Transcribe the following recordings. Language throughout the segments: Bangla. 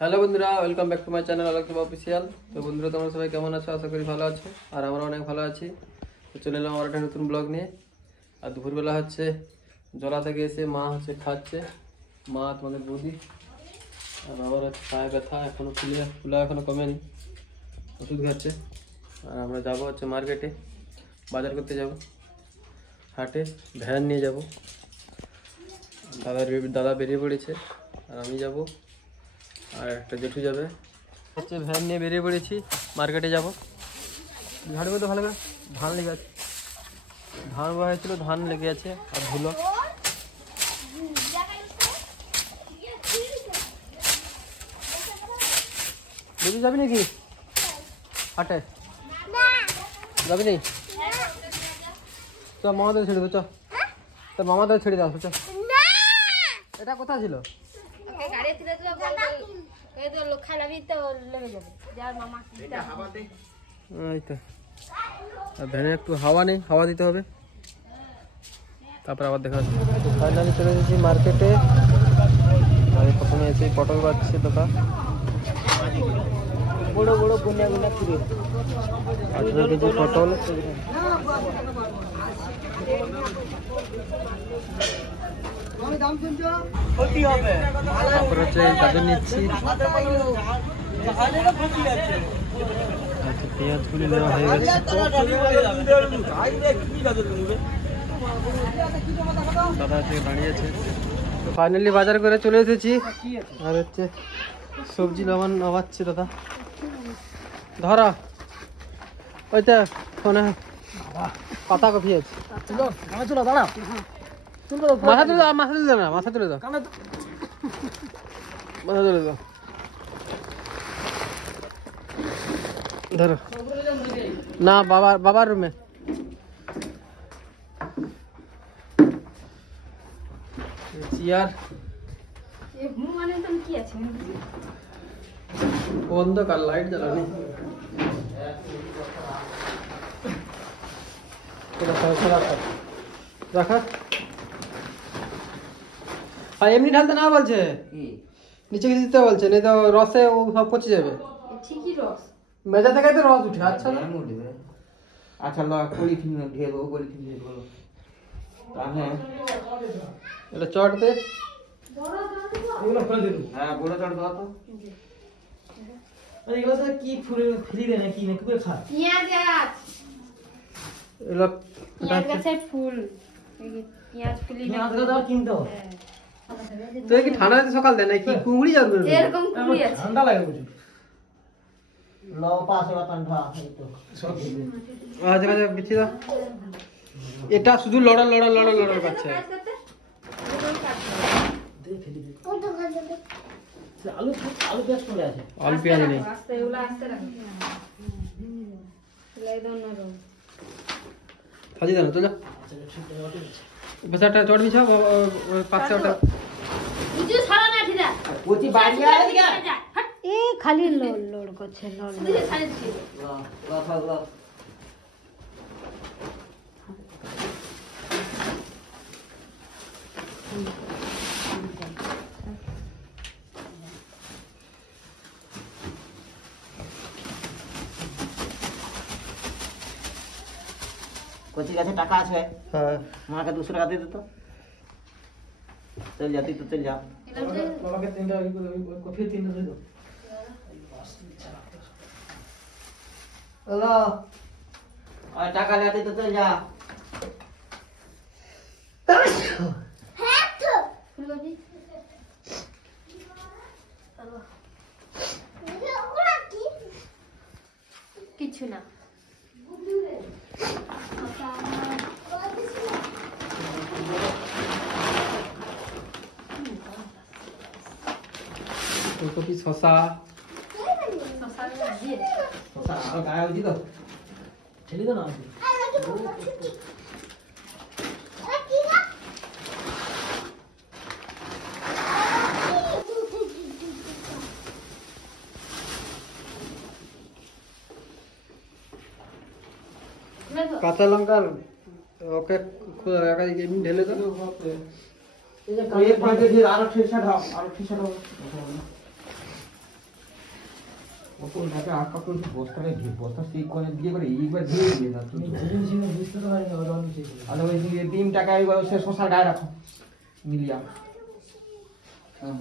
হ্যালো বন্ধুরা, welcome back to my channel Alok official. তো বন্ধুরা, তোমরা সবাই কেমন আছো? আশা করি ভালো আছো, আর আমরা অনেক ভালো আছি। তো চলে এলাম আমার একটা নতুন ব্লগ নিয়ে। আর দুপুরবেলা হচ্ছে জলা থেকে এসে মা হচ্ছে খাচ্ছে, মা তোমাদের বৌদি। আর বাবার হচ্ছে পায়ে ব্যথা, এখনো ফুলা এখনো কমেনি, ওষুধ খাচ্ছে। আর আমরা যাবো হচ্ছে মার্কেটে, বাজার করতে যাব, হাটে ভ্যান নিয়ে যাব। দাদা বেরিয়ে পড়েছে, আর আমি যাব, আর একটা জেঠু যাবে। হচ্ছে ভ্যান নিয়ে বেরিয়ে পড়েছি, মার্কেটে যাব। ঝাড়বে তো ভালো করে, ধান লেগে আছে, ধান বসাইছিল, ধান লেগে আছে আর ধুলো। দিদি যাবি নাকি হাটে? যাবি নি? চ মামাদের ছেড়ে দাও, চ তোর মামাদের ছেড়ে দাও। চ, এটা কোথায় ছিল? ভ্যানে একটু হাওয়া নেই, হাওয়া দিতে হবে, তারপর আবার দেখা যাচ্ছে। ফাইনালি চলে এসেছি মার্কেটে। আমি প্রথমে এসে পটল পাচ্ছে দাদা, বড় বড় গুনা গুনা করে 18 কেজি পটল। তারপর হচ্ছে গাজর নিচ্ছি, আচ্ছা পেঁয়াজগুলি নেওয়া হয়ে গেছে। দাদা হচ্ছে দাঁড়িয়েছে। তো ফাইনালি বাজার করে চলে এসেছি, আর হচ্ছে সবজি নামাচ্ছে দাদা। ধরা ওইটা ফোনে পাতা কপি আছে, দাঁড়া মাথা তুলে দাও, মাথা তুলে দাও না, মাথা তুলে দাও, মাথা তুলে দাও, ধরো না। বাবার রুমে চেয়ার অন্ধকার, লাইট জ্বালানি। রাখা আর এমনি ঢালতে না বলছে, নিচে কিছু দিতে বলছে, নেই তো রসে ও সব পচে যাবে। ঠিকই রস মেজা থেকে তো রস উঠে। আচ্ছা আচ্ছা পলিথিন ঢেলে দেবো, পলিথিন ঢেলে দেবো। এটা চট দে, হ্যাঁ বড় চট দাও তো। এগুলো তো কি ফুলে ফেলি দেয় নাকি না করে খা? পেঁয়াজ গাছ, এগুলো পেঁয়াজ গাছের ফুল, পেঁয়াজ ফুলি পেঁয়াজ দাও কিনতে হবে। তুই কি ঠান্ডাতে সকাল দেয় নাকি কুমড়ি যাবে? এরকম কুড়ি আছে, ঠান্ডা লাগে বুঝি। লাও পাশে ঠান্ডা এই তো সব দিবে। আচ্ছা আচ্ছা বিচি দাও। এটা শুধু লড়া লড়া লড়া লড়া করছে। দে ফেলি দে। আলু আলু পেঁয়াজ পড়ে আছে, আলু পেঁয়াজ নেই। আস্তে এগুলো আস্তে রাখ, লাই দাও না রো ভাজি দাও তো যা। বেসাটা চট বিছাও, পাঁচটা ওটা বুঝি ছাড়া না ঠিরা ওটি বাড়ি আয় দিগা। এ খালি লোড করছে, লোড বুঝি ছাড়ে দিছি। লা कोची गाছে টাকা আছে? হ্যাঁ মাকে 200 টাকা দিয়ে দে তো। চল যাতি তো চল যা। বাবাকে তিনটা কফি তিনটা দে দাও। হ্যালো আর টাকা লাতে তো চল যা। হ্যাঁ তো ফুলকপি ওগুলা কি কিছু না। ফুলকপি, শসা, আর গায়ে উঠি তো ছেড়ে দাও না। কাঁচা লঙ্কার ওকে এমনি ঢেলে দাও। এই যে ওই 5 দিয়ে আরো ঠিকঠাক দাও, আরো ঠিকঠাক দাও। ওপর নাকে আকা করে বস্তারে বস্তা ঠিক করে দিয়ে করে এইবার দিয়ে দিয়ে দাও তুমি। জিনিস বুঝতে তো পারিনি ওরা অন্য কিছু। আর ওই যে 3 টাকা এইবার সে শশার গায়ে রাখো মিলিয়া। হ্যাঁ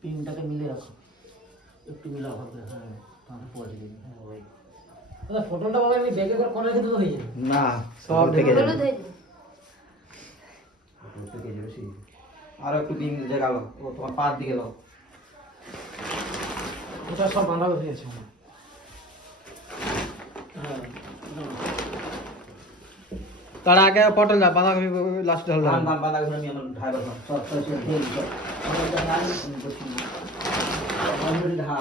পিনটাকে মিলে রাখো, একটু মিলাও হবে। হ্যাঁ তাহলে পরে দিবি। হ্যাঁ ভাই দাদা ফটোটা বাবা আমি ব্যাগে করে কোণে রেখে দিতে হয়ে যাবে। না সব থেকে যাবে, হলুদ হয়ে যাবে। ফটো থেকে যাবে সেই। আর একটু দিন জায়গা দাও, ও তোমার পার দিকে দাও। ওটা সব বাঁধা হয়ে গেছে আমার। হ্যাঁ তার আগে পটল না বাঁধাকপি লাস্ট ঢাল ধান ধান বাঁধা করে আমি আমার ড্রাইভার সব সব সব দেই সব। আমার দেখা আমি করছি না। অলরেডি ধা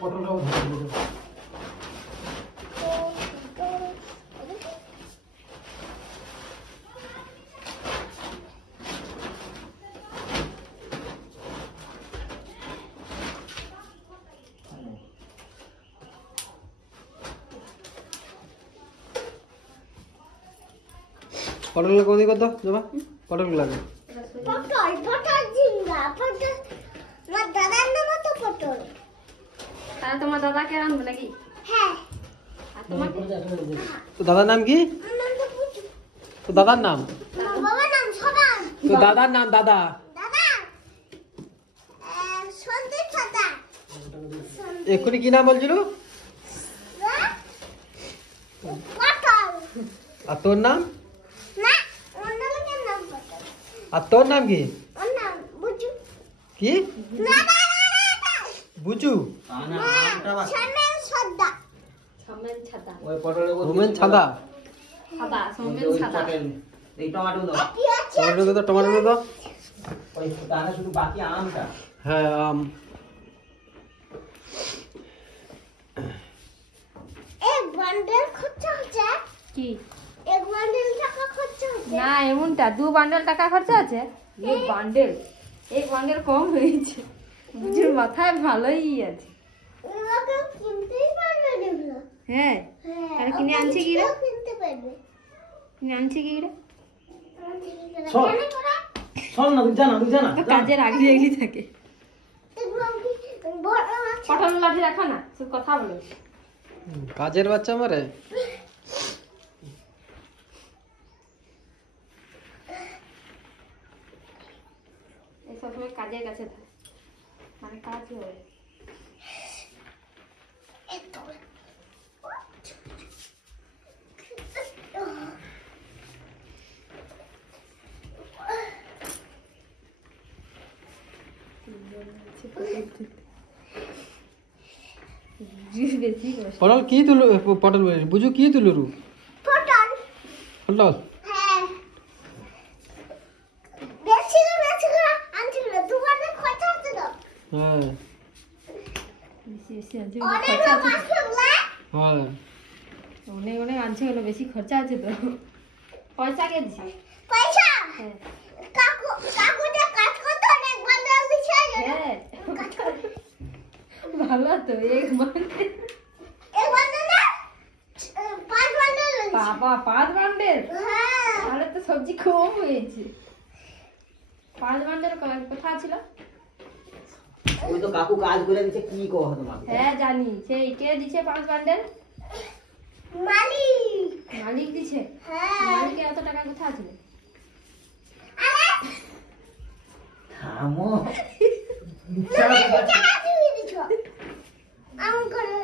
পটলটাও ধরে দিতে। পটল কোদি কত জমা পটল লাগে পটল পটল ঝিঙ্গা পটল আমার দাদার নাম তো পটল। তাহলে তোমার দাদাকে রাখবে নাকি? হ্যাঁ আর তোমার তো দাদার নাম কি? আমার নাম তো পুচু। তো দাদার নাম? আমার বাবার নাম সবান। তো দাদার নাম দাদা দাদা সন্দীপ দাদা। এক্ষুনি কি নাম বলছিল? পটল আর তোর নাম? না অন্য লোকের নাম পটল। আর তোর নাম কি? ওর নাম বুচু। কি না না না না না বুচু? না আমটা বা সমেন সদ্দা। সমেন ছাতা। ওই পটলের উপর হোমেন ছাদা সাদা সমেন ওই ছাতা। পটল এই টমেটো দাও। কি আছে? টমেটো তো টমেটো তো ওই দানা শুধু বাকি আমটা। হ্যাঁ এক বান্ডেল খরচা হচ্ছে। কি এক বান্ডেল টাকা খরচা হচ্ছে। না এমনটা 2 বান্ডেল টাকা খরচা আছে। এই বান্ডেল এক বান্ডেল কম হয়েছে। বুঝুর মাথায় ভালোই আছে। এগুলোকে কিনতেই পারবে না এগুলো। হ্যাঁ হ্যাঁ তাহলে কিনে আনছি কি রে? ওগুলো কিনতে পারবে। কিনে আনছি কি রে? শোন। জানে তোরা? শোন না, তুই জানা। তো কাজের আগলি থাকে। এগুলো কি বড় মাছ? পটল লাঠি রাখো না, শুধু কথা বলো। কাজের বাচ্চা মারে এই সবসময় কাজের কাছে থাকে, মানে কাজ হয়। এতো। বেশি কষ্ট। পটল কি তুলো পটল বলিস বুঝু কি তুলুরু পটল। পটল হ্যাঁ। বেশি করে আনছিল। দোকানে খরচা হচ্ছে তো। হ্যাঁ বেশি আনছে অনেক খরচা মাছ আছে। লাগলা। হ্যাঁ অনেক আনছে হলো, বেশি খরচা আছে তো। পয়সা কে দিছে? পয়সা। হ্যাঁ কাকু যে কাজ করতো অনেক বান্ডেল দিছে। হ্যাঁ কাজ করে। ভালো তো এক বান্ডেল। এক বান্ডেল না 5 বান্ডেল হয়েছে। বাবা 5 বান্ডেল? হ্যাঁ। তাহলে তো সবজি কম হয়েছে। 5 বান্ডেল কোথায় ছিল? ওই তো কাকু কাজ করে দিচ্ছে কি কহ তোমাকে। হ্যাঁ জানি, সেই কে দিছে 5 বান্ডেল? মালিক। মালিক দিছে। হ্যাঁ। মালিকের এত টাকা কোথায় ছিল? আরে থামো। টাকা তুমি দিছো। আম করে।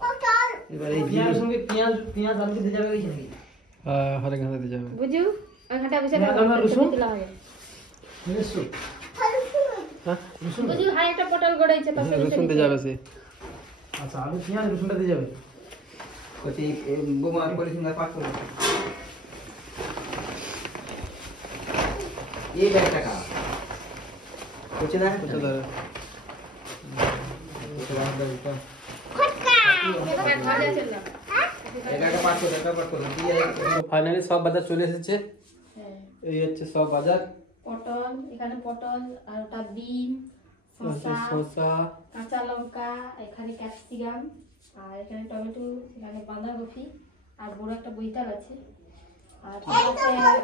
পটল। এবার এই পেঁয়াজ সঙ্গে পেঁয়াজ আলু দিতে যাবে কি নাকি? হরে ঘাসে দিয়ে যাবে বুঝু ওই ঘাটা বসে না, না, রসুন? দিলে হবে। মিশু। হ্যাঁ বুঝু ভাই একটা পটল গড়াইছে তো রসুন দিয়ে যাবে সে আচ্ছা আলু পেঁয়াজ রসুনটা দিয়ে যাবে। কচি বোমা করে সিঙ্গার পাক করে এই ব্যাগ টাকা कुछ ना কোথা ধরে ফাইনালি সব বাজার চলে এসেছে। এই হচ্ছে সব বাজার। পটল, এখানে পটল আর ওটা বিন, শসা, শসা, কাঁচা লঙ্কা, এখানে ক্যাপসিকাম, আর এখানে টমেটো, এখানে বাঁধাকপি, আর বড় একটা বইতাল আছে, আর ফুলকপি, আর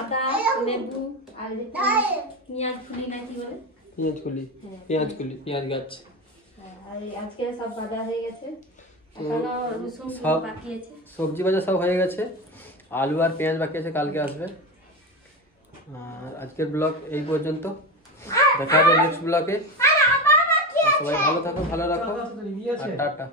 আদা, লেবু, আর পেঁয়াজ ফুলি না কি বলে, পেঁয়াজ গাছ। আর আজকে সব বাজার হয়ে গেছে, এখনো রসুন সব বাকি আছে। সবজি বাজার সব হয়ে গেছে, আলু আর পেঁয়াজ বাকি আছে, কালকে আসবে। আর আজকের ব্লগ এই পর্যন্ত, দেখা হবে নেক্সট ব্লগে। সবাই ভালো থাকো, ভালো রাখো, আর টাটা।